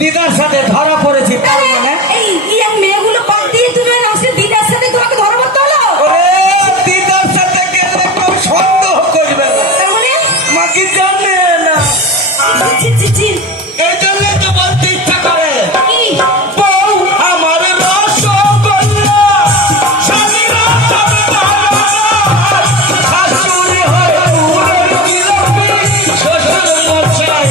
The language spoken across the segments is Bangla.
দিদার সাথে ধরা পড়েছি তার মানে এই মেয়েগুলো বাদ দিয়ে তুমি আজকে দিদার সাথে তোমাকে ধরা পড়তে হলো? দিদার সাথে গেলে কেউ সন্দেহ করবে না, তার মানে আমাকে জানে না, এই জন্য তো বলতে ইচ্ছা করে বউ আমার রসগোল্লা, স্বামীরা তবে শাশুড়ি হয় পুরো জিলাপি, শ্বশুর মশাই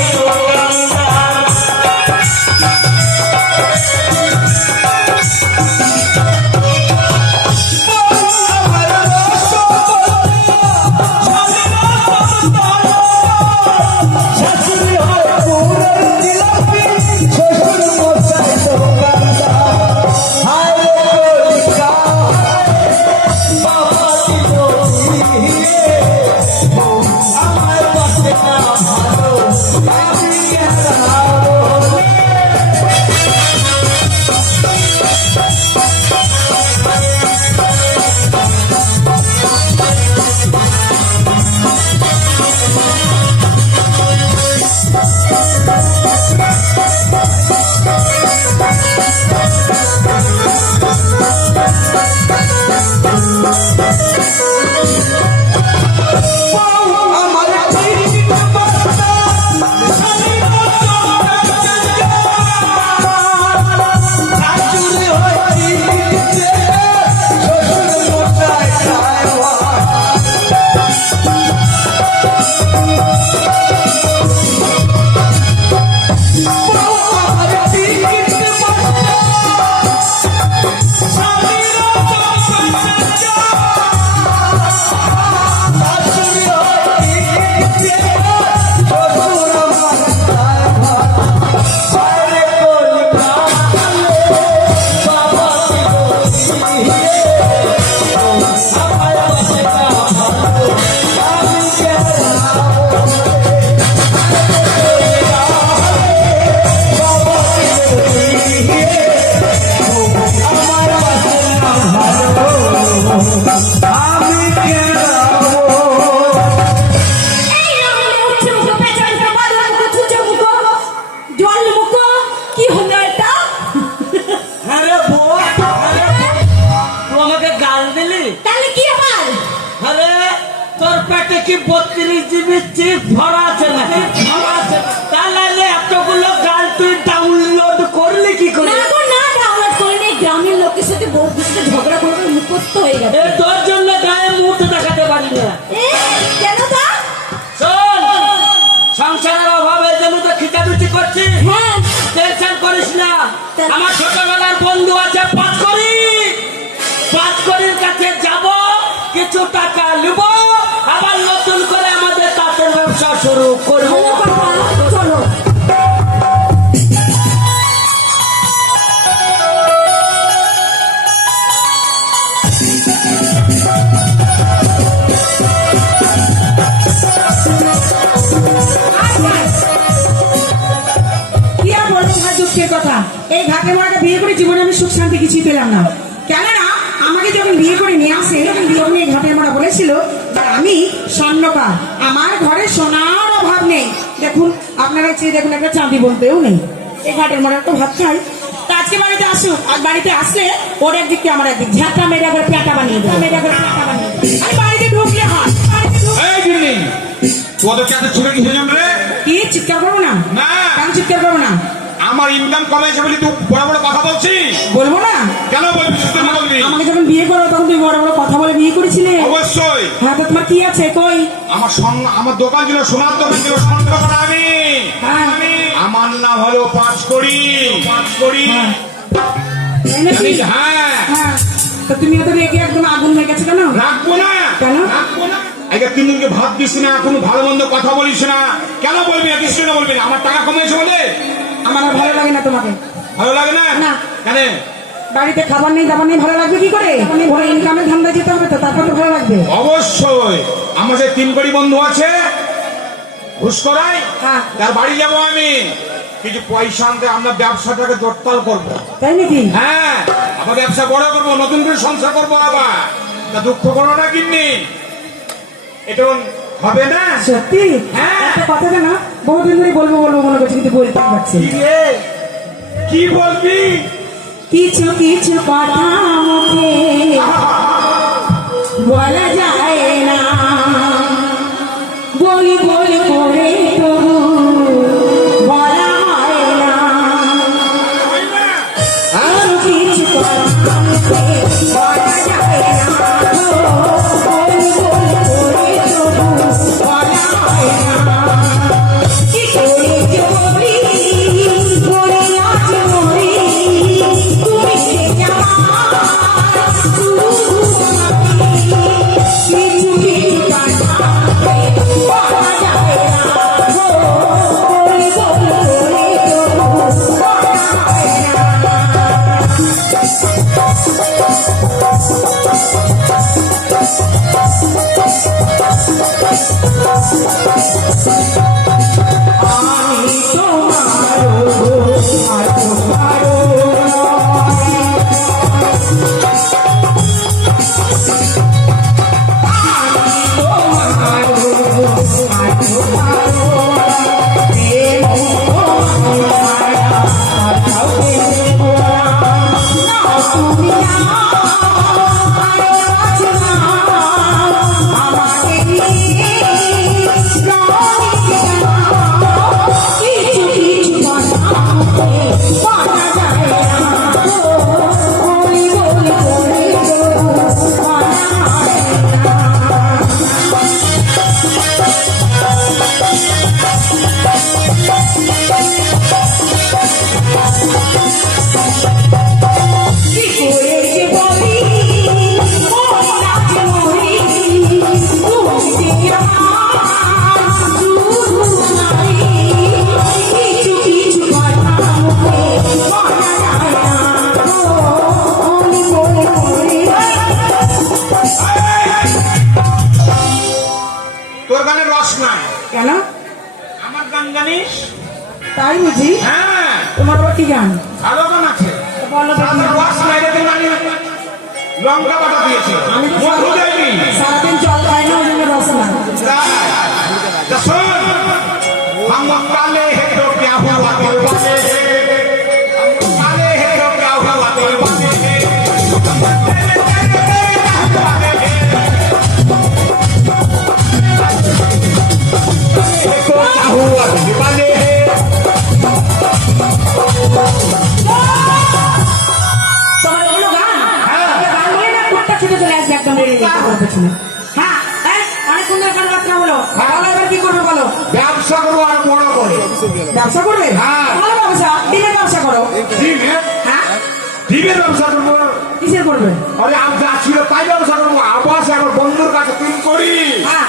কি 32 জিবি চিপ ভরা আছে না? তাহলে এতগুলো গান তুই ডাউনলোড করলি কি করে? না ডাউনলোড করিনি, গ্রামের লোকের সাথে বউর সাথে ঝগড়া করে মুখস্থ হয়ে গেছে। তোর জন্য গায়ে মুখ দেখাতে পারি না। কেন তা? শোন, সংসারের অভাবে যেন তো খিচাপিচি করছিস। হ্যাঁ, টেনশন করিস না, আমার ছোটবেলার বন্ধু আছে পাঁচকড়ির কাছে যাব, কিছু টাকা নিব, আবার নতুন করে আমাদের তাঁতের ব্যবসা শুরু করবো। চলো। কথা এই ঘাটে মারাটা বিয়ে করে জীবনে আমি সুখ শান্তি কিছুই পেলাম না। কেননা আমাকে যখন বিয়ে করে নিয়ে আসে তখন এই ঘাটের মারা বলেছিল আমি স্বর্ণকার, আমার ঘরে সোনার অভাব নেই। দেখুন আপনারা চেয়ে দেখুন, একটা চাঁদি বলতেও নেই। এই ঘাটের মারা তো ভাত খাই। তা আজকে বাড়িতে আসুক, আর বাড়িতে আসলে ওর একদিক আমার একদিক ঝাঁটা মেরে করে পেটা বানিয়ে দেবো। আমি বাড়িতে ঢুকলে হয় কি চিৎকার করবো না? কেন চিৎকার করবো না? আমার ইনকাম কমেছে বলি তুই বড় বড় কথা বলছিস? বলবো না কেন বলবি? আমাকে যখন বিয়ে করো তখন তুমি বড় বড় কথা বলে বিয়ে করেছিলে। অবশ্যই। হ্যাঁ, তো তোমার কি আছে কই? আমার দোকান ছিল, সোনার দোকান ছিল, সোনার দোকান আমি। আমার নাম হলো পাঁচকড়ি। হ্যাঁ, তো তুমি তো রেগে একদম আগুন হয়ে গেছে কেন? রাখবো না। কেন রাখবো না? আগে 3 দিনকে ভাত দিস না, কোনো ভালো মন্দ কথা বলিস না। কেন বলবি না? কিছু না বলবি না। আমার টাকা কমেছে বলে আমার আর ভালো লাগে না। তোমাকে ভালো লাগে না? না। কেন? বাড়িতে খাবার নেই দাবার নেই, ভালো লাগবে কি করে? ঘরে ইনকামের ধান্দা যেতে হবে তো, তারপর তো ভালো লাগবে। অবশ্যই। আমার যে 3 কোটি বন্ধু আছে ঘুষ করাই, তার বাড়ি যাবো আমি, কিছু পয়সা আনতে আমরা ব্যবসাটাকে জোরতাল করবো। তাই নাকি? হ্যাঁ, আবার ব্যবসা বড় করবো, নতুন করে সংসার করবো আবার। তা দুঃখ করো না কিন্নি, এটা হবে না? সত্যি? হ্যাঁ। একটা কথা জানা, বহুদিন ধরে বলবো বলবো মনে করছি, কিন্তু বলতে পারছি। কি বলবি? কিছু কিছু কথা মুখে বলা যায় না, বলি বলি করে তবু বলা হয় না। আর কিছু কথা মুখে বলা যায় না, বলি বলি করে তবু বলা হয় না। কি করে যে বলি বলি আজ মরি, তুমি যে আমার শুধু কিছু কিছু কথা বলা যায় না, বলি বলি করে তবু বলা হয় না। আমি তোমারও আর তোমারও তোর গানে রস নাই, কেন? আমার গান জানিস? তাই বুঝি? হ্যাঁ, তোমার বাবা কি গান? ভালো গান আছে। বলো তো কি আমার গান? রস নাই রে, মানে লঙ্কা বাটা দিয়েছে, আমি তো মধু দেয়নি। সারাদিন জল খাই না, ওই জন্য রস না। তা শোন, हम काले हैं तो क्या हुआ दिल वाले, हम काले हैं तो क्या हुआ दिल वाले, तो क्या हुआ दिल वाले। তোমার এগুলো গান? হ্যাঁ। তবে গান বলে না, কুত্তা ছুটে চলে আসবে একদম রেড়ে রেড়ে করে পেছনে। হ্যাঁ, এই, অনেকক্ষণ ধরে কথাবার্তা হলো। বলো এবার কি করবে বলো? ব্যবসা করবো আর বড় করে। ব্যবসা করবে? হ্যাঁ। ভালো ব্যবসা, ডিমের ব্যবসা করো। ডিমের? হ্যাঁ, ডিমের ব্যবসা করবো? কিসের করবে? আরে আমি যা ছিল তাই ব্যবসা করবো। আবাস এখন বন্ধুর কাছে তিন করি, হ্যাঁ,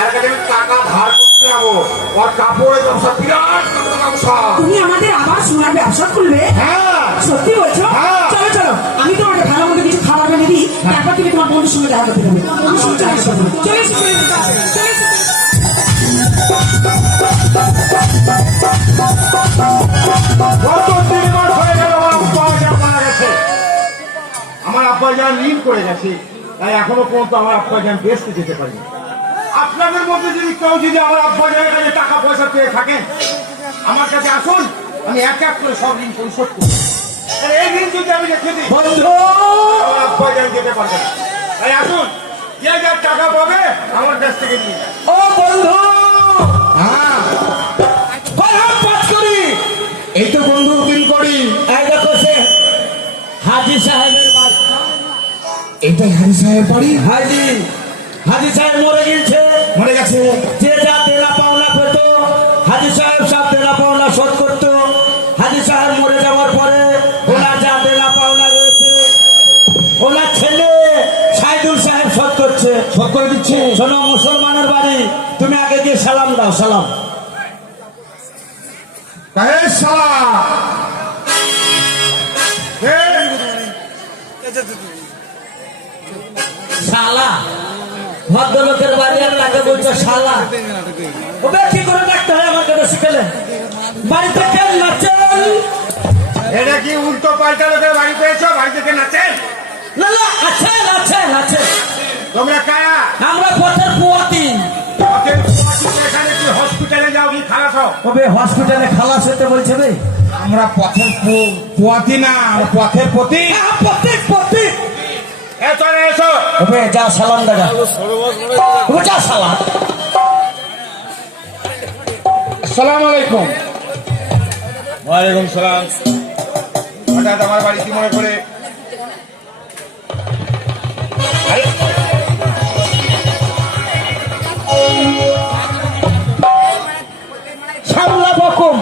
এর কাছে আমি টাকা ধার করতে যাবো। ওর কাপড়ের ব্যবসা, বিরাট বড় ব্যবসা। তুমি আমাদের আবার সোনার ব্যবসা খুলবে? হ্যাঁ, সত্যি বলছো? হ্যাঁ। চলো চলো, আমি তোমাকে ভালো মন্দ কিছু খাবার এনে দিই, তারপর তুমি তোমার বন্ধুর সঙ্গে দেখা করতে যাবে। আমি শুনে চলে এসো, চলে এসো, চলে এসো, চলে এসো। গত 3 মাস হয়ে গেল আমার আব্বা জান মারা গেছে। আমার আব্বা জান ঋণ করে গেছে, তাই এখনো পর্যন্ত আমার আব্বা জান বেচতে যেতে পারিনি। আপনাদের মধ্যে যদি কেউ যদি আমার আব্বা জানের কাছে টাকা পয়সা পেয়ে থাকেন, আমার কাছে আসুন, আমি এক এক করে সব ঋণ পরিশোধ করব। আর এই ঋণ যদি আমি রেখে দিই, বন্ধু আমার আব্বা জান যেতে পারবে না। তাই আসুন, যে যার টাকা পাবে আমার কাছ থেকে নিয়ে যান। ও বন্ধু, হ্যাঁ, কলম পাঠ করি। এই তো বন্ধু ঋণ করি। এই দেখো সে হাজি সাহেবের বাড়ি। এটাই হাজি সাহেব বাড়ি। হাজি সাহেব মরে গেছে। মরে গেছে। যে যা দেনা পাওনা পেত, হাজি সাহেব সব দেনা পাওনা শোধ করত। হাজি সাহেব মরে যাওয়ার পরে ওনার যা দেনা পাওনা রয়েছে, ওনার ছেলে সাইদুল সাহেব শোধ করছে। শোধ করে দিচ্ছে। শোনো, মুসলমানের বাড়ি, তুমি আগে গিয়ে সালাম দাও। সালাম। এই শালা, শালা, ভদ্রলোকের বাড়ি আর তাকে বলছো শালা। ওকে কি করে ডাকতে হয় আমার কাছে শিখেলে। বাড়িতে কেন নাচেন? এটা কি উল্টো পাল্টা লোকের বাড়ি পেয়েছো? বাড়ি থেকে নাচেন? না না, আছেন আছেন আছেন। তোমরা কারা? আমরা পথের পুয়াতি। ওদের এখানে কি হসপিটালে যাও কি খালাস হও? কবে হসপিটালে খালাস হতে বলছে রে? আমরা পথের পোয়াতি না, আমরা পথের প্রতি। প্রতীক প্রতীক। এসো এসো। ওবে যা সালাম দাদা, ওবে যা সালাম। আসসালামু আলাইকুম। ওয়ালাইকুম সালাম। হঠাৎ আমার বাড়ি কি মনে করে? আরে, সামলা বকম,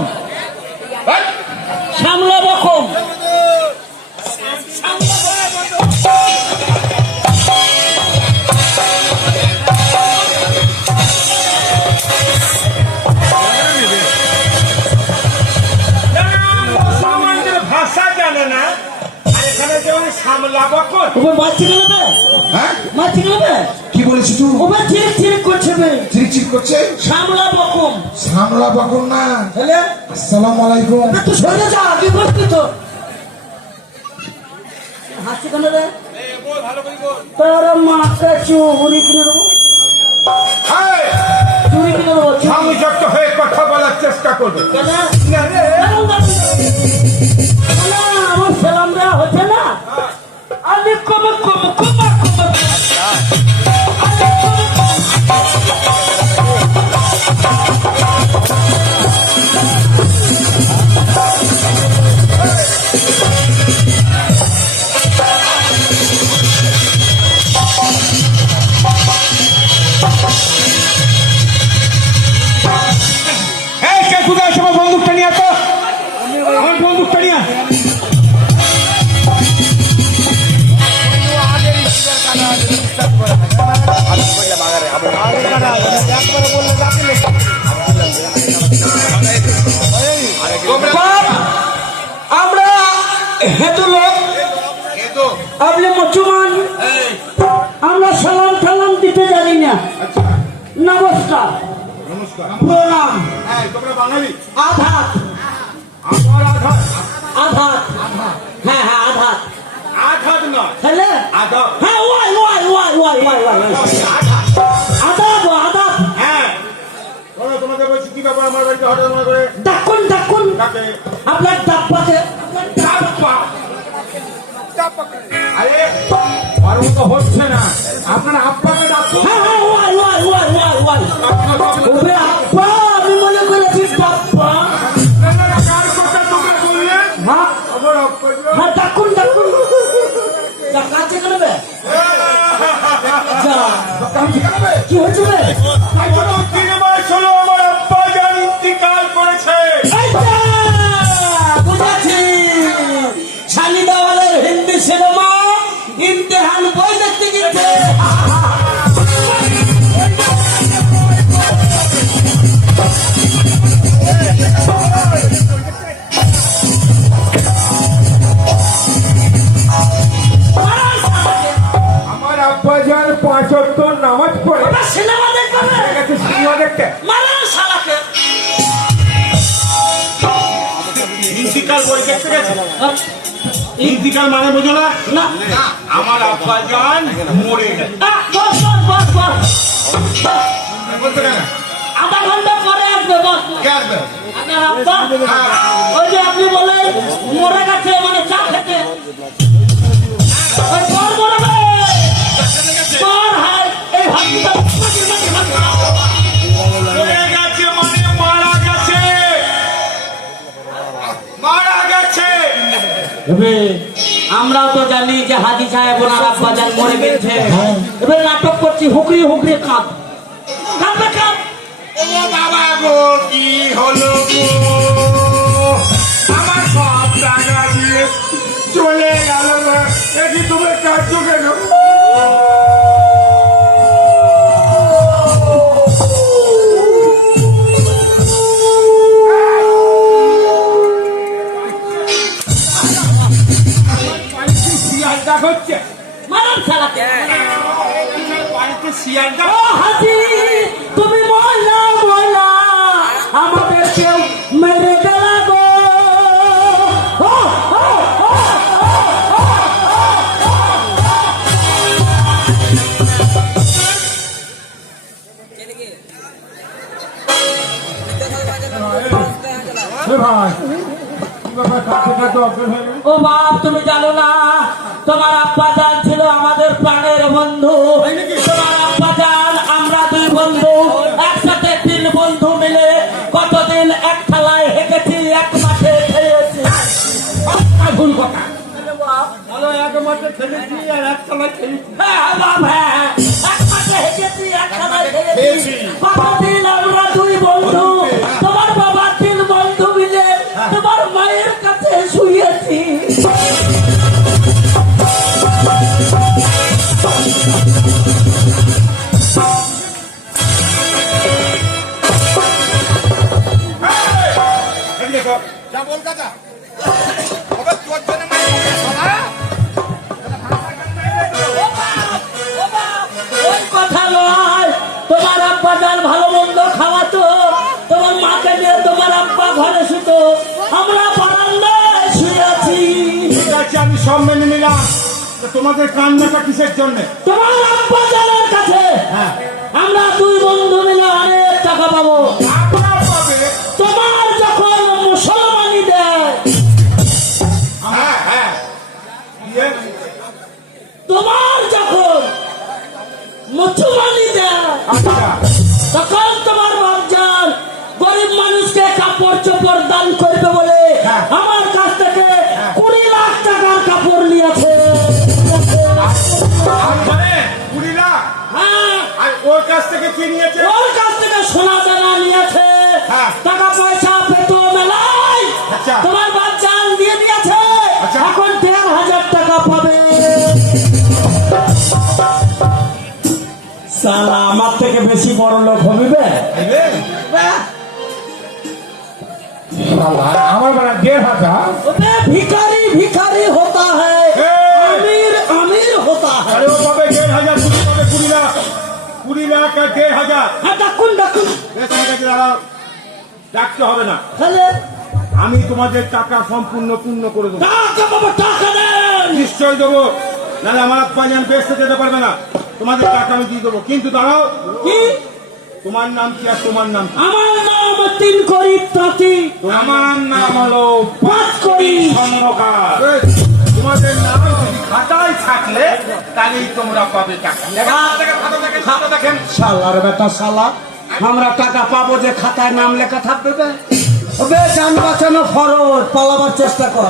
ভাই, সামলা বকম। মুসলমানদের ভাষা জানে না, আর এখানে যেমন সামলা বকর। ওবে মাছি গেলবে, হ্যাঁ, মাছি গেলবে। কি বলেছিস তুই? ওবে চির চির করছে বে, চিরচির করছে। সামলা বকম। সামলা বকর না। তাহলে আসসালামু আলাইকুম। ওবে তুই সরে যা, কি করছিস তো? হাসি কেন রে? তোর মাকে চুরি কিনে দেবো, এই, চুরি কিনে দেবো। সংযুক্ত হয়ে কথা বলার চেষ্টা করবে। কেন? না রে। না, আমার সালাম দেওয়া হচ্ছে না। আমি কবে কবে কবে কবে এই, কে কোথায় আছে? আমার বন্দুকটা নিয়ে আসো। আমার বন্দুকটা নিয়ে আয়। বাপ, আমরা হেতু লোক, আপনি মুসলমান, আমরা সালাম টালাম দিতে জানি না। নমস্কার, নমস্কার। প্রণাম, এই, তোমরা বাঙালি? আঘাত, আমার আঘাত। আঘাত, হ্যাঁ হ্যাঁ আঘাত। আঘাত নয়, তাহলে আঘাত। হ্যাঁ ওয়াই ওয়াই ওয়াই ওয়াই ওয়াই ওয়াই আঘাত। আদাব আদাব। হ্যাঁ, বলো, তোমাকে বলছি কি ব্যাপার আমার বাড়িতে হঠাৎ মনে করে ডাকুন ডাকুন, ডাকে? আপনার ডাব্বাকে। আরে, আর তো হচ্ছে না। আপনার আব্বাকে ডাকুন। হ্যাঁ হ্যাঁ ওয়াই ওয়াই ওয়াই ওয়াই ওয়াই। ওরে আব্বা, আমি মনে করেছি ডাব্বা। কার কথা তোমরা বললে? হ্যাঁ আমার আব্বা। হ্যাঁ ডাকুন ডাকুন। যা কাছে করবে, যা কি হচ্ছে রে? গত 3 মাস হলো আমার আব্বা জান ইন্তিকাল করেছে। আচ্ছা, বুঝেছি। শালি দেওয়ালের হিন্দি সিনেমা ইমতিহান বই দেখতে গেছে। আমার আব্বা জান 5 ওয়াক্ত নামাজ পড়ে ওটা সিনেমা দেখবে না? গেছে সিনেমা দেখতে। মারা শালাকে। ইন্তিকাল বই দেখতে গেছে। ইন্তিকাল মানে বুঝো না? না আমার আব্বা জান মরে গেছে। বস বস বস বস। বলতে কেন? আধা ঘন্টা পরে আসবে বস। কে আসবে? আপনার আব্বা ওই যে আপনি বলেন মরে গেছে, মানে চা খেতে। ওই পর মরবে। পর হাই এই হাতটা মরে গেছে মানে মারা গেছে। মারা গেছে। আমরাও তো জানি যে হাজি সাহেব ওনার আব্বা জান মরে গেছে। এবার নাটক করছি হুকরি হুকরি কাঁপ কাঁপবে কাঁপ। ও বাবা গো, কি হলো গো? আমার সব টাকা দিয়ে চলে গেল গো। এটি তুমি কাটছো কেন? শিয়ালটা হচ্ছে মারান শালাকে। বাড়িতে শিয়ালটা। ও হাজি, তুমি ময়লা ময়লা আমাদের কেউ মেরে গেলা গো। ও, ও, ও, ও, ও, ও। ভাই ব্যাপার কাছে কাছে অজ্ঞান হয়ে গেল? ও বাপ, তুমি জানো না তোমার আব্বা জান ছিল আমাদের প্রাণের বন্ধু। তোমার আব্বা জান আমরা দুই বন্ধু একসাথে 3 বন্ধু মিলে কতদিন এক থালায় হেঁটেছি, এক মাঠে খেয়েছি। ভুল কথা। ভালো এক মাঠে খেলেছি আর এক তলায় খেয়েছি। হ্যাঁ বাপ, হ্যাঁ, এক মাঠে হেঁটেছি, এক থালায় খেয়েছি। খেয়েছি। কতদিন আমরা দুই বন্ধু তোমার বাবার 3 বন্ধু মিলে তোমার মায়ের কাছে শুয়েছি। এই দেখো, যা বল কাকা ওবে তোর জন্য মানে সবাই ওই কথা নয়, তোমার আব্বা যার ভালো মন্দ খাওয়াতো, তোমার মাকে নিয়ে তোমার আব্বা ঘরে শুতো, আমরা বারান্দায় শুয়ে আছি। ঠিক আছে, আমি সব মেনে নিলাম। তো তোমাদের কান্নাটা কিসের জন্য? তোমার আব্বা জানের কাছে হ্যাঁ, আমরা দুই বন্ধু মিলে অনেক টাকা পাবো। আপনারা পাবে। তোমার যখন মুসলমানি দেয়, হ্যাঁ হ্যাঁ, দিয়ে তোমার যখন মুসলমানি দেয়, আচ্ছা, তখন তোমার বাপজান গরিব মানুষকে কাপড় চোপড় দান করবে বলে হ্যাঁ। আমার কাছ থেকে 20 লাখ টাকার কাপড় নিয়েছে। আর জানেন 20 লাখ, হ্যাঁ, আর ওর কাছ থেকে কি নিয়েছে? ওর কাছ থেকে সোনা দানা নিয়েছে, হ্যাঁ। টাকা পয়সা পেত মেলায় আচ্ছা। তোমার বাপজান দিয়ে দিয়েছে। আচ্ছা। এখন 1,500 টাকা পাবে। সালা আমার থেকে বেশি বড় লোক হবিবে। আমার বেলা 1,500। ওবে ভিখারি ভিখারি होता है, अमीर अमीर होता है। আরে ও পাবে 1,500, তুমি পাবে 20 লাখ। 20 লাখ আর 1,500। হ্যাঁ, ডাকুন ডাকুন বেশ, ঠিক আছে, দাঁড়াও। ডাকতে হবে না, তাহলে আমি তোমাদের টাকা সম্পূর্ণ পূর্ণ করে দেবো। টাকা বাবা, টাকা দেন। নিশ্চয় দেবো, নাহলে আমার আব্বা জান বেচতে যেতে পারবে না। তোমাদের টাকা আমি দিয়ে দেবো, কিন্তু দাঁড়াও। কি? তোমার নাম কি আর তোমার নাম কি? আমার নাম 3 করি তাঁতি। আমার নাম হলো 5 করি স্বর্ণকার। তোমাদের নাম যদি খাতায় থাকলে তাহলেই তোমরা পাবে টাকা। দেখেন, শালার বেটা শালা, আমরা টাকা পাবো যে খাতায় নাম লেখা থাকবে বে? ওবে জান বাঁচানো ফরজ, পালাবার চেষ্টা কর।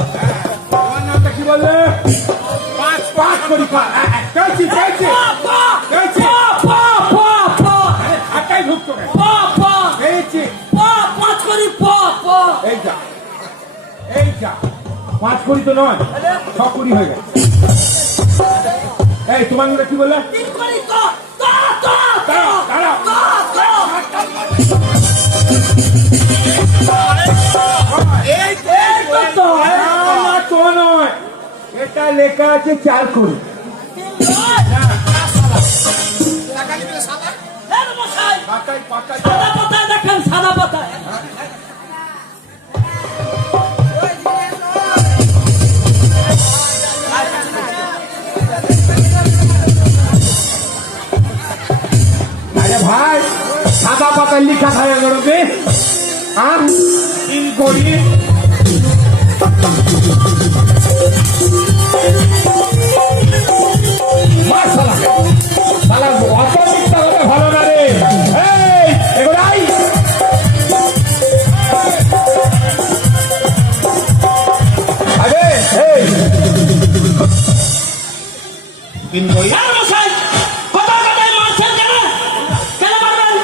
তোমার নামটা কি বললে? 5 করি পাঁচ। চাইছি চাইছি চাইছি, খাতায় ঢুকতো না। পেয়েছি। 5 করি এই যা, এই যা, 5 করি তো নয়, 6 করি হয়ে গেছে। এই তোমার নামটা কি বললে? 3 করি দাঁড়াও, এই না, তো নয়, এটা লেখা আছে 4 করি। টাকা দিবে সাদা পাতায় পাতায় সাদা পাতায় দেখেন, সাদা পাতায়। আরে ভাই, সাদা পাতায় লেখা থাকে গরমে। 3 করি। মাশাআল্লাহ, শালা অত মিথ্যা কথা ভালো না রে। এই এগোলাই, আরে এই 3 করি। হ্যাঁ মশাই, কথায় কথায় মারছেন কেন? কেন মারবেন?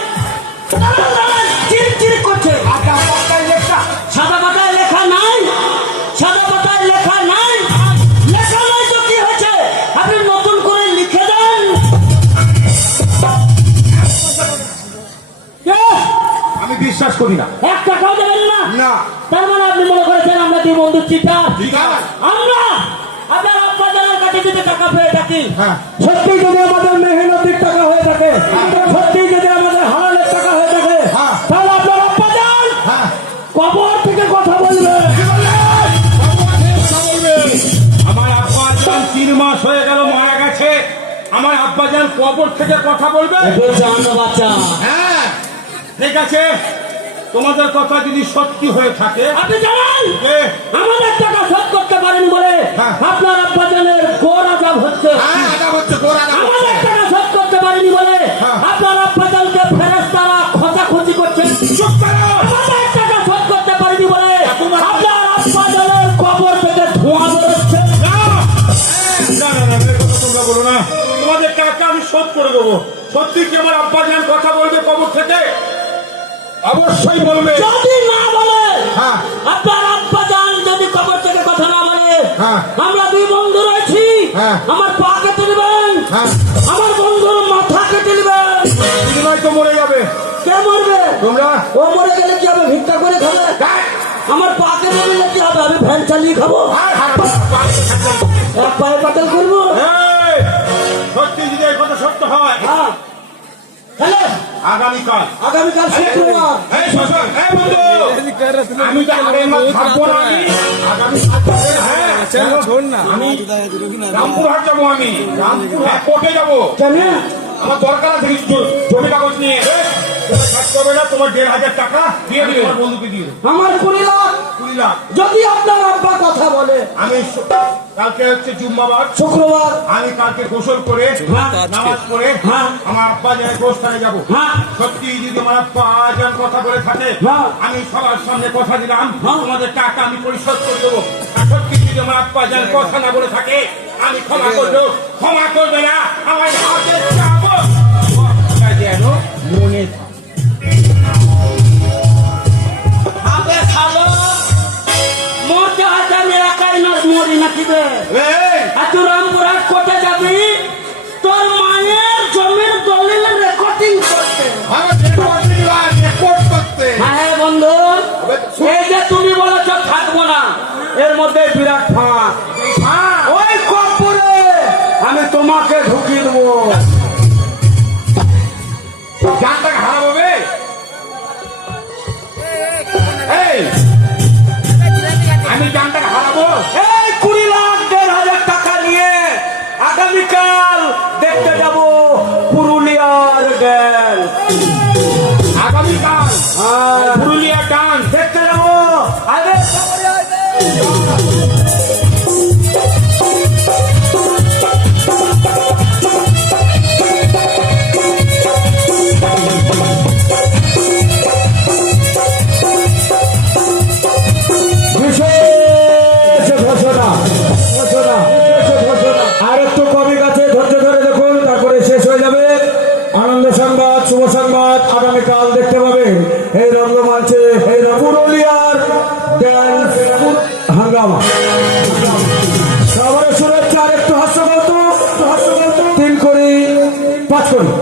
দাঁড়ান, দাঁড়ান, চির করছে। আটা পাতায় লেখা। সাদা পাতায় লেখা নাই, সাদা পাতায় লেখা নাই। লেখা নাই তো কি হয়েছে? আপনি নতুন করে লিখে দেন। কে? আমি বিশ্বাস করি না। 1 টাকাও দেবেন না? না। তার মানে আপনি মনে করেছেন আমরা দুই বন্ধু চিটা? ঠিক আছে। আমরা আপনার আব্বা জানার কাছে যদি টাকা পেয়ে থাকি, হ্যাঁ। সত্যি যদি আমাদের মেহনতির টাকা হয়ে থাকে, সত্যি যদি আমাদের হারালের টাকা হয়ে থাকে, হ্যাঁ। তাহলে আপনার আব্বা জান হ্যাঁ। কবর থেকে কথা বলবে। আমার আব্বা জান 3 মাস হয়ে গেল মারা গেছে, আমার আব্বা জান কবর থেকে কথা বলবে? জানো বাচ্চা, হ্যাঁ, ঠিক আছে, তোমাদের কথা যদি সত্যি হয়ে থাকে আপনি জানেন এ, আমাদের টাকা শোধ করতে পারেন বলে হ্যাঁ। আপনার আব্বাজানের গোর আজাব হচ্ছে হ্যাঁ, আগাম হচ্ছে, গোড় আগাম হচ্ছে। আমাদের টাকা শোধ করতে পারেনি বলে হ্যাঁ। আপনার আব্বাজানকে ফেরেশতারা খোঁজাখুঁজি করছেন। চুপ করো। আমাদের টাকা শোধ করতে পারেনি বলে আপনার আব্বাজানের কবর থেকে ধোঁয়া বেরোচ্ছে। না, না, না, না, এই কথা তোমরা বলো না। তোমাদের টাকা আমি শোধ করে দেবো। সত্যি কি আমার আব্বা যান কথা বলবে কবর থেকে? অবশ্যই বলবে। যদি না বলে হ্যাঁ। আপনার আব্বাজান যদি কবর থেকে কথা না বলে হ্যাঁ। আমরা দুই বন্ধু রয়েছি হ্যাঁ। আমার পা কেটে নেবেন হ্যাঁ। আমার বন্ধুর মাথা কেটে নেবেন। তুমি নয়তো মরে যাবে। কে মরবে? তোমরা ও মরে গেলে কি হবে? ভিক্ষা করে খাবে? আমার পা কেটে নিলে কি হবে? আমি ভ্যান চালিয়ে খাবো? এক পায়ে পাটেল করবো? এই, সত্যি যদি এই কথা সত্য হয় হ্যাঁ। তাহলে আগামীকাল আগামীকাল শুক্রবার এই শোনো, এই বন্ধু, আমি তো আগের মাস থাকবো না আমি। আগামীকাল যাবে, হ্যাঁ, আমি রামপুরহাট যাবো, আমি রামপুরহাট কোর্টে যাবো। কেন? আমার দরকার আছে কিছু জমি কাগজ নিয়ে। তোমার থাকতে হবে না, তোমার 1,500 টাকা দিয়ে দিবে, তোমার বন্ধুকে দিয়ে দেবে। আমার 20 লাখ 20 লাখ। যদি আপনার আব্বা কথা বলে। আমি কালকে হচ্ছে জুম্মাবার, শুক্রবার আমি কালকে গোসল করে হ্যাঁ। নামাজ পড়ে হ্যাঁ। আমার আব্বা জানের গোস্থানে যাবো। হ্যাঁ। সত্যি যদি আমার আব্বা জান কথা বলে থাকে হ্যাঁ। আমি সবার সামনে কথা দিলাম হ্যাঁ। তোমাদের টাকা আমি পরিশোধ করে দেবো। আর সত্যি যদি আমার আব্বা জান কথা না বলে থাকে আমি ক্ষমা করবো। ক্ষমা করবে না, আমার হাতে যাবো যেন মনে আবে খালো মরতে হয়তো আমি একাই না মরি নাকি বে? এই, আর তুই রামপুরহাট কোর্টে যাবি তোর মায়ের জমির দলিল রেকর্ডিং করতে। আমার রেকর্ড করতে হ্যাঁ হ্যাঁ বন্ধু, এই যে তুমি বলেছ থাকবো না, এর মধ্যে বিরাট ফাঁক। ওই কপুরে আমি তোমাকে ঢুকিয়ে দেবো। জানটাকে হারাবে। এই, আমি জানটাকে হারাবো। এই 20 লাখ 1,500 টাকা নিয়ে আগামীকাল দেখতে যাব পুরুলিয়ার ড্যাম। আগামীকাল পুরুলিয়া টান দেখতে যাবো। আগে বিশেষ ঘোষণা ঘোষণা ঘোষণা আর একটু কমে গেছে, ধৈর্য ধরে দেখুন, তারপরে শেষ হয়ে যাবে। আনন্দ সংবাদ, শুভ সংবাদ আগামীকাল দেখতে পাবেন এই রঙ্গমঞ্চে। এই পুরুলিয়ার ড্যান্স হাঙ্গামা। সবার শুভেচ্ছা, আর একটু হাস্য কৌতুক 3 কোটি 5 কোটি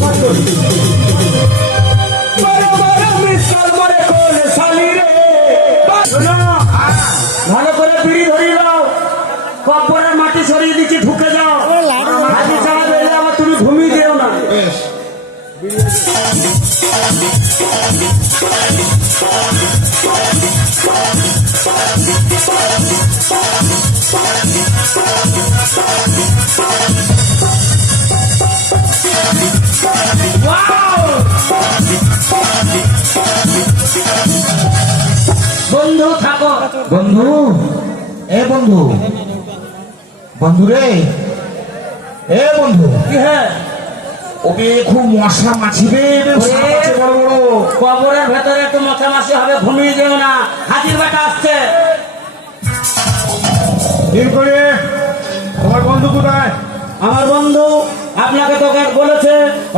5 কোটি। ভালো করে বিড়ি ধরিয়ে দাও, কপরের মাটি সরিয়ে দিচ্ছি, ঢুকে যাও। হাজি সাহেব এলে আবার তুমি ঘুমিয়ে দিও না। বেশ। বন্ধু থাকো। বন্ধু, এ বন্ধু, বন্ধু রে, এ বন্ধু, কি হ্যাঁ ওকে খুব মশা মাছি রে, সাপ আছে বড় বড়। কবরের ভেতরে একটু মশামাছি হবে, ঘুমিয়ে যেও না। হাজির বেটা আসছে। দিন করে তোমার বন্ধু কোথায়? আমার বন্ধু আপনাকে তো বলেছে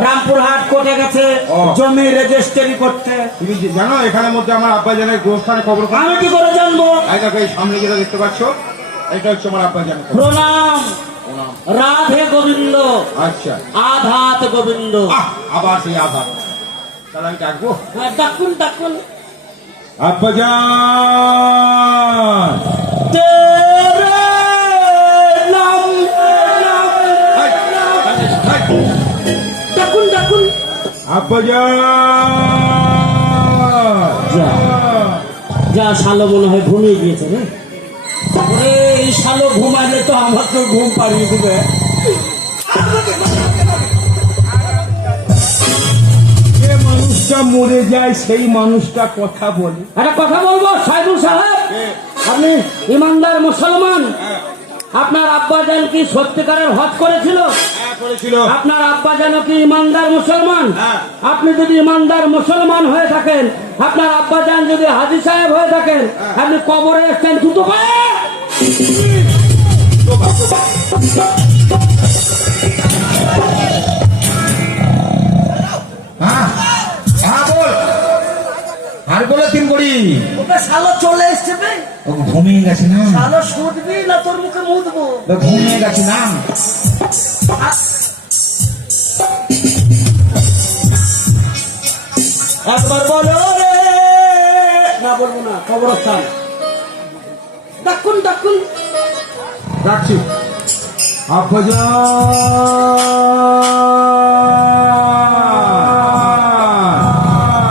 রামপুরহাট কোর্টে গেছে ও। জমি রেজিস্ট্রি করতে। তুমি কি জানো এখানের মধ্যে আমার আব্বা জানের গোস্থানে কবর করা? আমি কি করে জানবো? এই দেখো, এই সামনে যেটা দেখতে পাচ্ছ এটা হচ্ছে আমার আব্বা জানের কবর। প্রণাম। রাধে গোবিন্দ, আচ্ছা, আধাত গোবিন্দ। আবার সেই আধার। তাহলে আমি ডাকবো হ্যাঁ, ডাকুন ডাকুন। আব্বা জান। তেরে নাম নাম এই, এই, ডাকুন ডাকুন। আব্বা জান। যা। যা শালো মনে হয় ঘুমিয়ে গিয়েছে রে। এই শালো ঘুমালে তো আমার তো ঘুম পাড়িয়ে দিবে। মানুষ মানুষটা মরে যায় সেই মানুষটা কথা বলে। একটা কথা বলবো সাইদুল সাহেব, আপনি ইমানদার মুসলমান, আপনার আব্বাজান কি সত্যিকারের হজ করেছিল? করেছিল। আপনার আব্বাজান কি ইমানদার মুসলমান? হ্যাঁ। আপনি যদি ইমানদার মুসলমান হয়ে থাকেন, আপনার আব্বাজান যদি হাজী সাহেব হয়ে থাকেন, আপনি কবরে এসছেন জুতো পায়ে। হ্যাঁ হ্যাঁ বল, আর বলে তিন করি। ওটা শালো চলে এসছে বে, ও ঘুমিয়ে গেছে না, শালো শুটবি না তোর মুখে মুদবো? ও ঘুমিয়ে গেছে না। একবার বলো রে, না বলবো না, কবরস্থান ডাকুন ডাকুন। রাখছি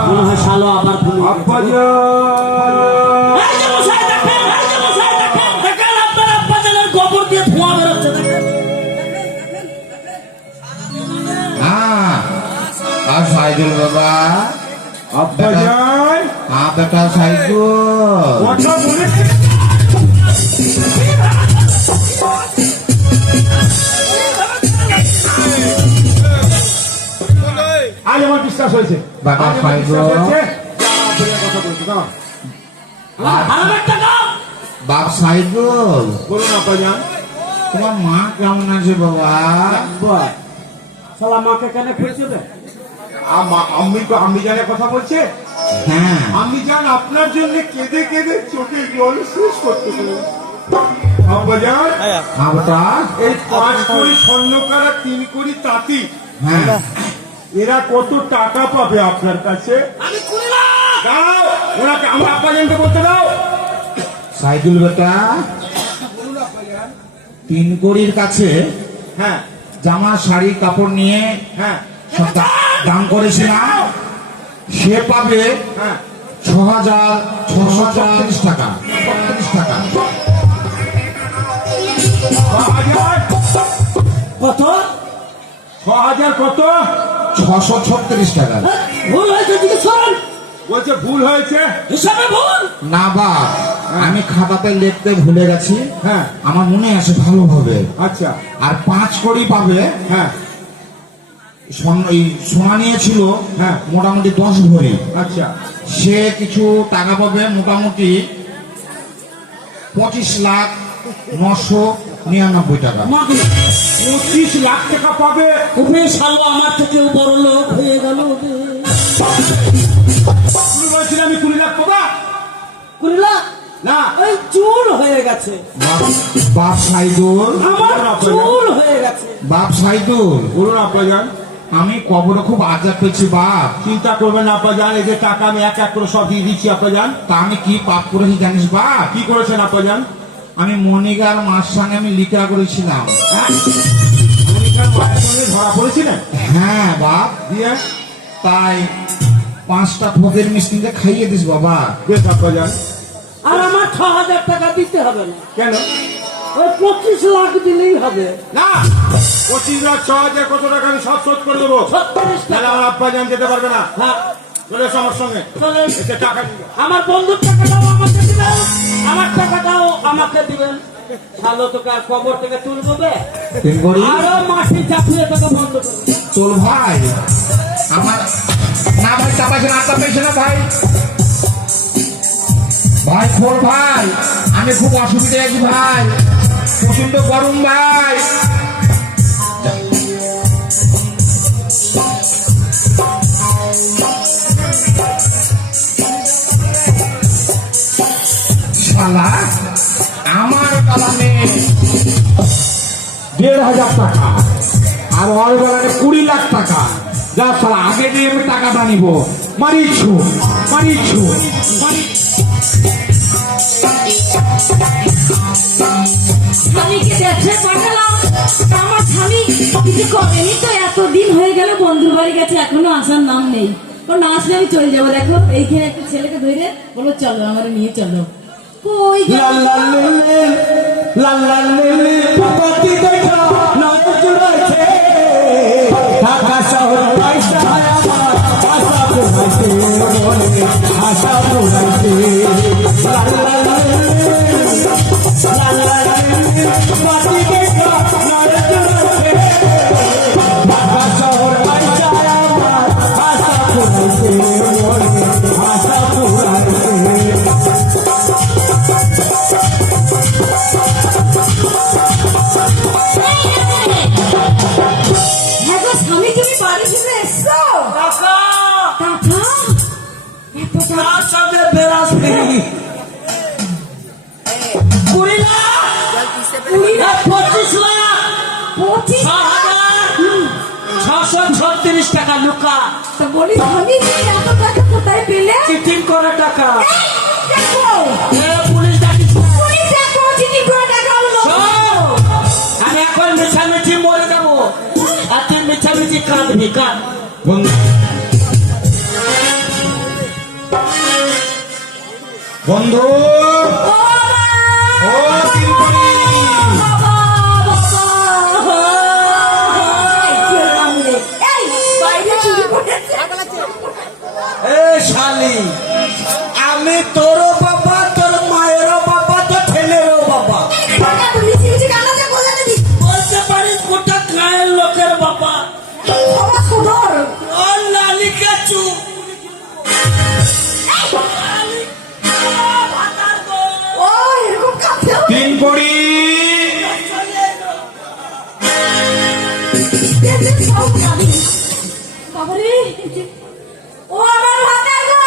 মনে হয় শালো আবার ভুল গোবর দিয়ে ধোঁয়া বেরোচ্ছে দেখেন। হ্যাঁ আর সাইদুল বাবা, আব্বাজান হ্যাঁ বেটা সাইদুল। কথা বলেছি। আজ আমার বিশ্বাস হয়েছে। বাবা আজ আমার বিশ্বাস সাইদুল। হয়েছে। যা, আপনার কথা বলছি, দাঁড়ান। বাপ সাইদুল, বলুন আব্বাজান। তোমার মা কেমন আছে বাবা? শালা মাকে কেন খুঁজছে রে? আমি জানে কথা বলছে। হ্যাঁ আমি জান আপনার জন্য কেঁদে কেঁদে চোখে জল শেষ করতে পারি। আব্বাজান হ্যাঁ বেটা। এই 5 কোটি স্বর্ণকারা 3 কোটি তাঁতি, হ্যাঁ এরা কত টাকা পাবে আপনার কাছে? দাঁড়াও, ওনাকে আমার আব্বাজানকে বলতে দাও। সাইদুল বেটা, 3 কোটির কাছে হ্যাঁ জামা শাড়ি কাপড় নিয়ে হ্যাঁ সব দান করেছিলাম, সে পাবে হ্যাঁ 6,636 টাকা। 36 টাকা। 6,000 কত? 6,000 কত? 636 টাকা। ভুল হয়েছে, দিকে শোন, বলছে ভুল হয়েছে। হিসাবে ভুল। না বা আমি খাতাতে লিখতে ভুলে গেছি, হ্যাঁ আমার মনে আছে ভালোভাবে। আচ্ছা আর 5 কোটি পাবে, হ্যাঁ এই সোনা নিয়েছিল হ্যাঁ। মোটামুটি 10 ভরি। আচ্ছা সে কিছু টাকা পাবে মোটামুটি 25,999 টাকা। 25 লাখ টাকা পাবে। তুমি শালো আমার থেকে বড় লোক হয়ে গেল রে। তুমি বলছিলে আমি 20 লাখ পাবা? কুড়িলা না এই চুল হয়ে গেছে, বাপ সাইদুল, আমার চুল হয়ে গেছে। বাপ সাইদুল, বলুন আব্বাজান। আমি কবরে খুব আজাদ পেয়েছি বাপ। চিন্তা করবেন না আব্বাজান, এই যে টাকা আমি এক এক করে সব দিয়ে দিচ্ছি আব্বাজান। তা আমি কি পাপ করেছি জানিস বাপ? কি করেছেন আব্বাজান? আমি মনিকার মার সঙ্গে আমি লিখা করেছিলাম। হ্যাঁ মনিকার মায়ের সঙ্গে ধরা পড়েছিলেন? হ্যাঁ বাপ, দিয়ে তাই 5টা ফকির মিষ্টিকে খাইয়ে দিস বাবা। বেশ আব্বাজান। আর আমার 6,000 টাকা দিতে হবে না, কেন? ওই 25 লাখ দিলেই হবে। না 25 লাখ 6,000 কত টাকা আমি সব শোধ করে দেবো। 36 তাহলে টাকা। আমার আব্বাজান যেতে পারবে না। হ্যাঁ চলে এসো আমার সঙ্গে। চলে এসে টাকা দিবে। আমার বন্ধুর টাকাটাও আমাকে দিবেন, আমার টাকাটাও আমাকে দিবেন। শালো তোকে আর কবর থেকে তুলবো বে, 3 কোটি আরো মাটি চাপিয়ে তোকে বন্ধ করবো। তোর ভাই আমার না ভাই, চাপাইছে না, চাপাইছে না ভাই। ভাই খোল ভাই, আমি খুব অসুবিধা আছি ভাই, প্রচন্ড গরম ভাই। শালা আমার কালামে 1,500 টাকা আর ওর বেলায় 20 লাখ টাকা। যা শালা আগে দিয়ে আমি টাকাটা নিব। মারিছু মারিছু স্বামীকে দেখে পাঠালাম, আমার স্বামী কিছু করেনি তো। এতদিন হয়ে গেল বন্ধুর বাড়ি গেছে, এখনো আসার নাম নেই। ও না আসলে আমি চলে যাবো। দেখো এইখানে একটা ছেলেকে ধরে বলো চলো আমার নিয়ে চলো। কই গেল? প্রগতি দেখা নয় চুড়াইছে, ঢাকা শহর পয়সা আমার আশা মনে আশা পুরাইছে লা লা লা লা লা লা বাতিকে কাপড়ে জড়াইছে ঢাকা শহর আইসা আমার আশা পুরাইছে মনে আশা পুরাইছে হ্যাঁ গো স্বামী, তুমি বাড়ি ফিরে এসছো? টাকা টাকা? এত টাকা? তার সাথে বেরাসি 20 লাখ 25 লাখ 25 636 টাকা লুকা তা বলি স্বামী, তুমি এত টাকা কোথায় পেলে? চিটিং করে টাকা দেখো, পুলিশ ডাকিছে পুলিশ দেখো, চিঠি করে টাকা হলো। আমি এখন মিছামিছি মরে যাবো আর তুই মিছামিছি কাঁদবি কাঁদ বন্ধু ও বাবা! ও তিনকড়ি বাবা, বাবা! এই, কি হলাম রে? এই, বাইরে চুরি করেছে। এ শালি আমি তোরও বাবা তোর মায়েরও বাবা তোর ছেলেরও বাবা টাকা তো মিছি মিছি কান্নাতে বোঝাতে দি। বলতে পারিস গোটা গায়ের লোকের বাবা বাবা, সুন্দর। ও লালিকা চুপ ও, এরকম কাঁদতেও? তিনকড়ি দেখলে সব কাঁদে। বাবারে, ও আমার ভাতার গো!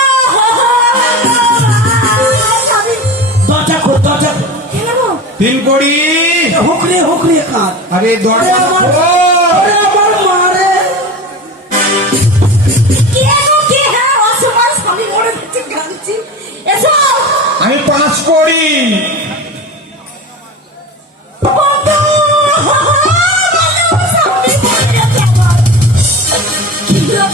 স্বামী, দরজা খোল দরজা খোল। কেন গো? তিনকড়ি হুকরি হুকরি কাঁদ আরে দরজা খোল। আমার মারে কে গো, কে? হ্যাঁ, অসময় স্বামী মরে যাচ্ছে, কাঁদছি। এসো। আমি 5 করি বন্ধু! স্বামী মরে গেছে আমার। কি হলো?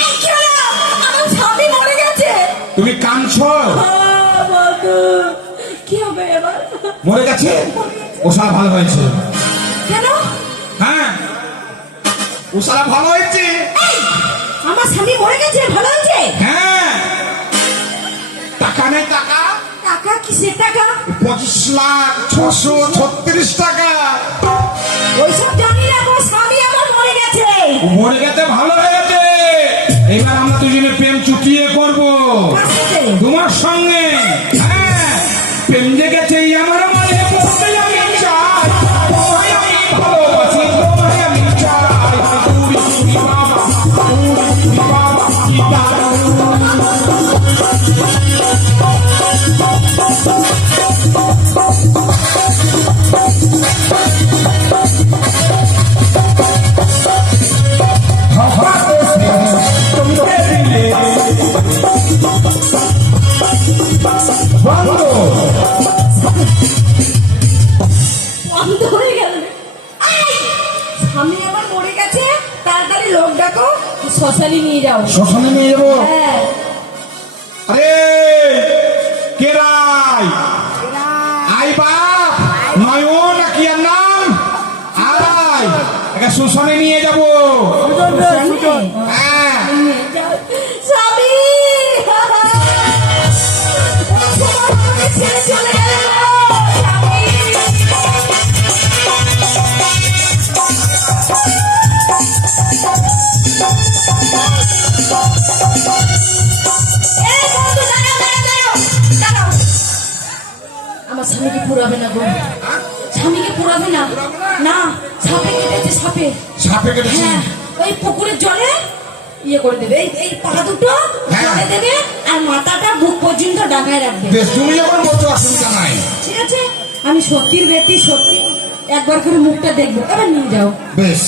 এই, কি হলো? আমার স্বামী মরে গেছে। তুমি কাঁদছ বন্ধু, কি হবে এবার? মরে গেছে ওষা ভালো হয়েছে কেন? হ্যাঁ ওষা ভালো হয়েছে এই, আমার স্বামী মরে গেছে, ভালো হয়েছে? হ্যাঁ টাকা নেই টাকা টাকা? কিসের টাকা? 25,636 টাকা ওইসব জানি না গো, স্বামী আমার মরে গেছে। মরে গেছে ভালো হয়ে গেছে এবার আমরা দুজনে প্রেম চুকিয়ে করবো কার সাথে? তোমার সঙ্গে হ্যাঁ প্রেম জেগেছে আমার মনে পড়তে আমি চাই তোমায় আমি ভালোবাসি তোমায় আমি চাই পুরি পুরি বাবা পুরি পুরি বাবা কি দারুণ বন্ধ হয়ে গেল। এই, স্বামী আমার মরে গেছে, তাড়াতাড়ি লোক ডাকো, শ্মশানে নিয়ে যাও। শ্মশানে নিয়ে যাবো হ্যাঁ। আরে কেরাই আই বাপ নয়ন কি আর নাম আয় একে শ্মশানে নিয়ে যাবো হ্যাঁ স্বামী! আমাকে ছেড়ে চলে গেল। স্বামী! এই বন্ধু, দাঁড়াও, দাঁড়াও, দাঁড়াও। আমার স্বামীকে পুরাবে না গো, স্বামীকে পুরাবে না। না, সাপে কেটেছে, সাপে। সাপে কেটেছে হ্যাঁ, ওই পুকুরের জলে ইয়ে করে দেবে, এই পা দুটো হ্যাঁ। জলে দেবে আর মাথাটা বুক পর্যন্ত ডাঙায় রাখবে। বেশ তুমি যখন বলছো অসুবিধা নাই ঠিক আছে? আমি সত্যির ব্যক্তি, সত্যি একবার করে মুখটা দেখবো, এবার নিয়ে যাও। বেশ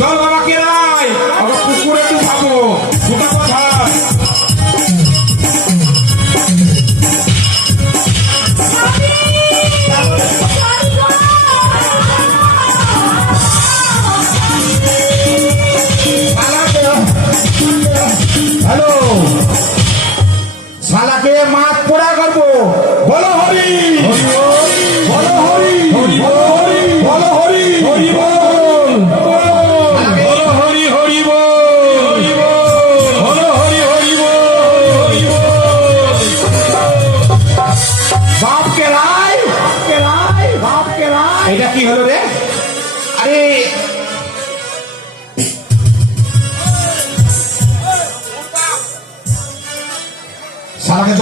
চল বাবা কেরাই আবার পুকুরে ডুবাবো দুটো কথা স্বামী! স্বামী গো! হ্যালো শালাকে মাছ পোড়া করবো বলো হরি বলো হরি বলো হরি হরি বল বলো হরি হরি বল বলো হরি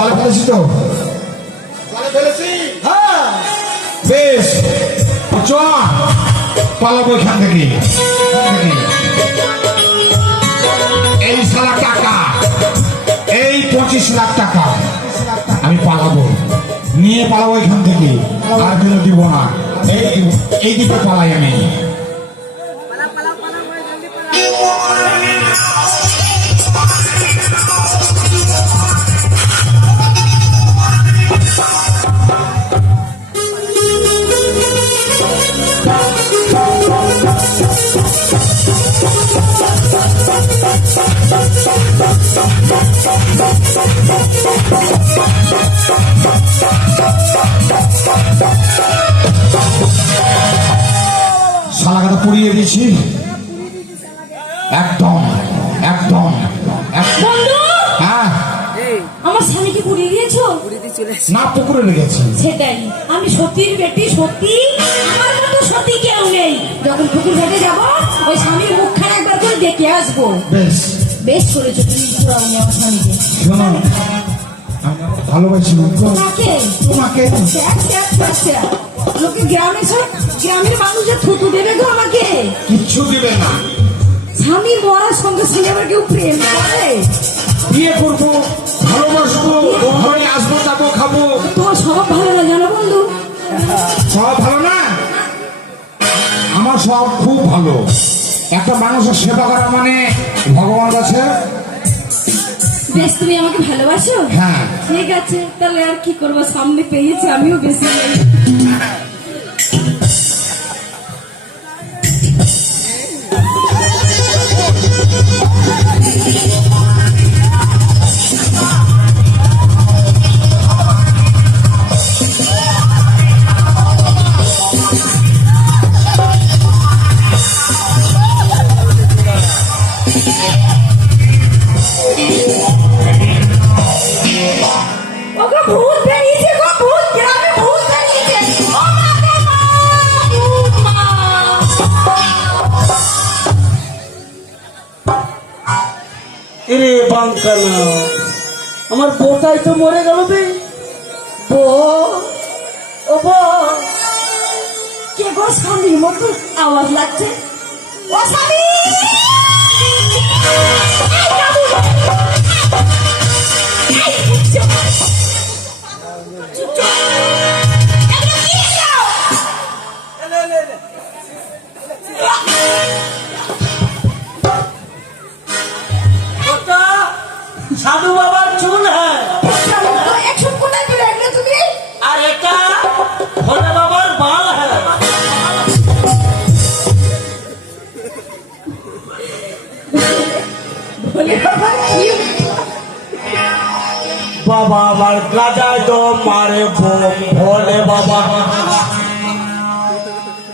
জলে ফেলেছি তো? জলে ফেলেছি। হ্যাঁ বেশ, চ পালাবো এখান থেকে। এই সারা টাকা, এই 25 লাখ টাকা আমি পালাবো, নিয়ে পালাবো এখান থেকে, আর ফেরত দিব না। এই দিকে পালাই আমি। শালাকাটা পুড়িয়ে দিয়েছি একদম একদম একদম। বন্ধু, হ্যাঁ, আমার স্বামীকে পুড়িয়ে দিয়েছো? না পুকুরে লেগেছে। সেটাই, আমি সতীর বেটি, সতী, আমার মতো সতী কেউ নেই। যখন পুকুর ঘাটে যাবো, ওই স্বামীর মুখখানা একবার করে দেখে আসবো। বেশ, বেশ করেছো তুমি পুরানি আমার স্বামীকে। শোনো, আমি ভালোবাসি কাকে? তোমাকে। লোকে গ্রামে সব গ্রামের মানুষের থুতু দেবে গো আমাকে। কিচ্ছু দিবে না। স্বামী মরার সঙ্গে সঙ্গে আবার কেউ প্রেম করে? বিয়ে করবো, ভালোবাসবো, ঘরে আসবো, যাবো, খাবো। তোমার স্বভাব ভালো না জানো বন্ধু? সব ভালো না? আমার সব খুব ভালো। একটা মানুষের সেবা করা মানে ভগবান কাছে। বেশ, তুমি আমাকে ভালোবাসো? হ্যাঁ। ঠিক আছে, তাহলে আর কি করবো, সামনে পেয়েছি, আমিও বেশি নেই। ওগো ভূত বেরিয়েছে গো, ভূত, গ্রামে ভূত বেরিয়েছে। ও মা গো মা, ভূত মা। এরে বাঙ্কানা, আমার বউটাই তো মরে গেল বে। ও বউ, কে গো, স্বামীর মতো আওয়াজ লাগছে? ও স্বামী! এই বাবু! এই, চুপ! চুপ, চুপ! এগুলো কি এলো? ওটা সাধু বাবার চুল হ্যাঁ, একশো কোথায় পেলে এগুলো তুমি? আর এটা ভোলে বাবার বাল হ্যাঁ। বলে বাবা কি? বাবা আমার গাজায় তো মারে বোম, ভোলে বাবা।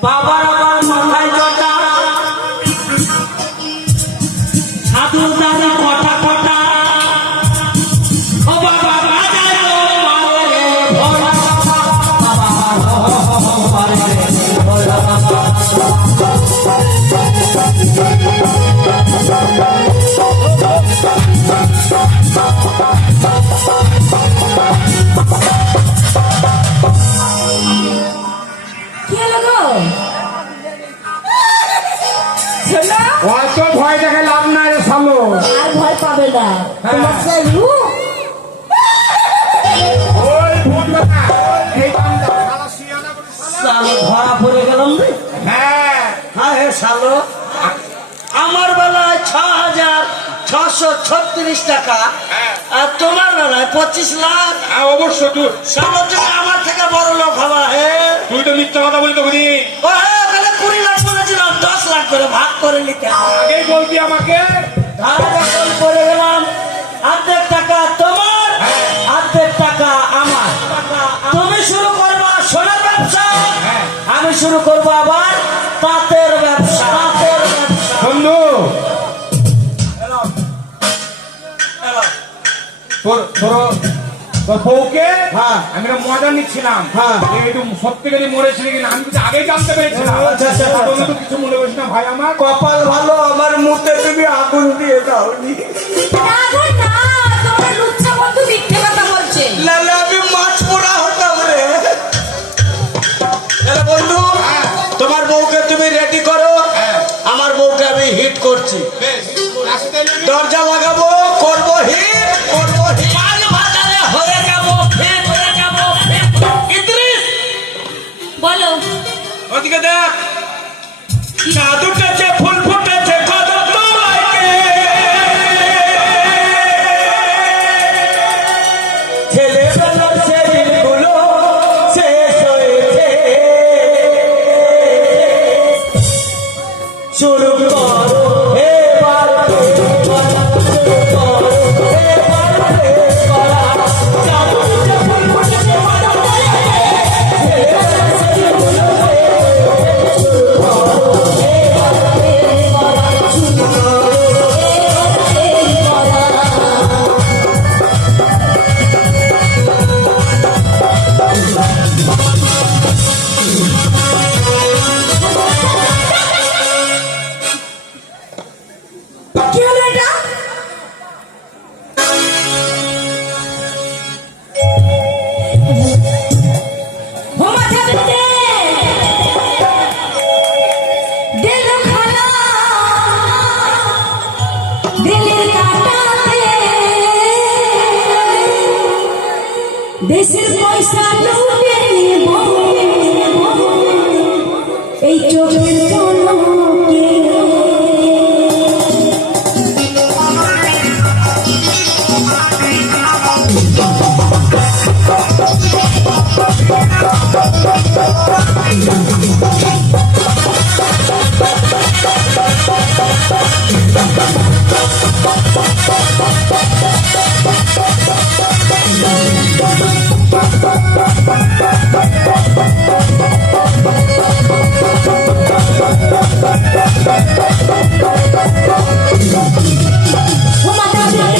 বাবার আমার মাথায় জটা, সাধু দাদা কটা কটা। ও বাবা গাজায় তো মারে রে ভোলা বাবা, বাবা মারে রে ভোলা বাবা। কি হলো গো? শোনো, অত ভয় দেখে লাভ নাই রে শালো। আর ভয় পাবে না, তোমার সেই রূপ। ওই ভূত বেটা, এই বান্দা, শালা শিয়ানা করে শালা। শালো ধরা পড়ে গেলাম রে। হ্যাঁ, হ্যাঁ হে শালো, আমার বেলায় 6,636 টাকা, আর তোমার বেলায় 25 লাখ। হ্যাঁ, অবশ্য শালো তুমি আমার থেকে বড় লোক হবা হে। তুই তো মিথ্যা কথা বলি তো বুঝি। ও হ্যাঁ, তাহলে 20 লাখ বলেছিলাম, 10 লাখ করে ভাগ করে নিতে হবে। আগেই বলবি আমাকে। ধারা দখল করে গেলাম, অর্ধেক টাকা তোমার, অর্ধেক টাকা আমার। তুমি শুরু করবা সোনার ব্যবসা, আমি শুরু করবো আবার তাঁতের ব্যবসা। তাঁতের ব্যবসা। বন্ধু, তোর বউকে হ্যাঁ। আমি একটা মজা নিচ্ছিলাম। হ্যাঁ। একটু সত্যিকারই মরেছিল কিনা আমি কিছু আগেই জানতে পেরেছিলাম। আচ্ছা, আচ্ছা, আচ্ছা। বন্ধু, তো কিছু মনে করিস না ভাই আমার। কপাল ভালো, আমার মুখে তুমি আগুন দিয়ে দাওনি। না গো না, তোমার লুচ্ছা বন্ধু মিথ্যে কথা বলছে। দরজা লাগাবো, করবো হিট, করবো হিট। মাল বাজারে হয়ে যাবো, ফিট হয়ে যাবো, ফিট। ইদ্রিস, বলো ওদিকে দেখ, চাঁদ উঠেছে, ফুল ফুটেছে, কদম তলায়। ছেলেবেলার সেদিনগুলো শেষ হয়েছে, শুরু করো এবার প্রেম করা, শুরু করো এবার প্রেম করা। চাঁদ উঠেছে, ফুল ফুটেছে, কদম তলায়। ছেলেবেলার সেদিনগুলো শেষ হয়েছে, শুরু করো এবার প্রেম করা, শুরু করো এবার প্রেম করা। কি হলো এটা? ও মাথা বেঁধে দিল খানা দিলের কাটাতে দেশের পয়সা লুটে নেব এই চোখের পলকে। ও মাথা বেঁধে দিল খানা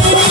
দিলের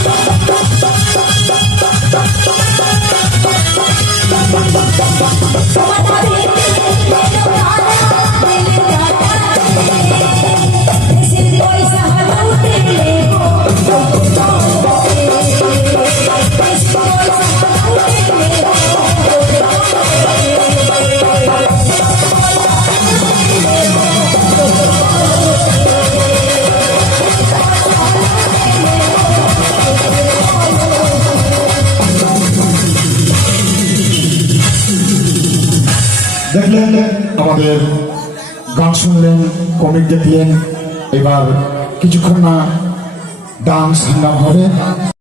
দেখলেন আমাদের গান শুনলেন, কমিক দেখলেন, এবার কিছুক্ষণ না ডান্স হাঙ্গাম হবে।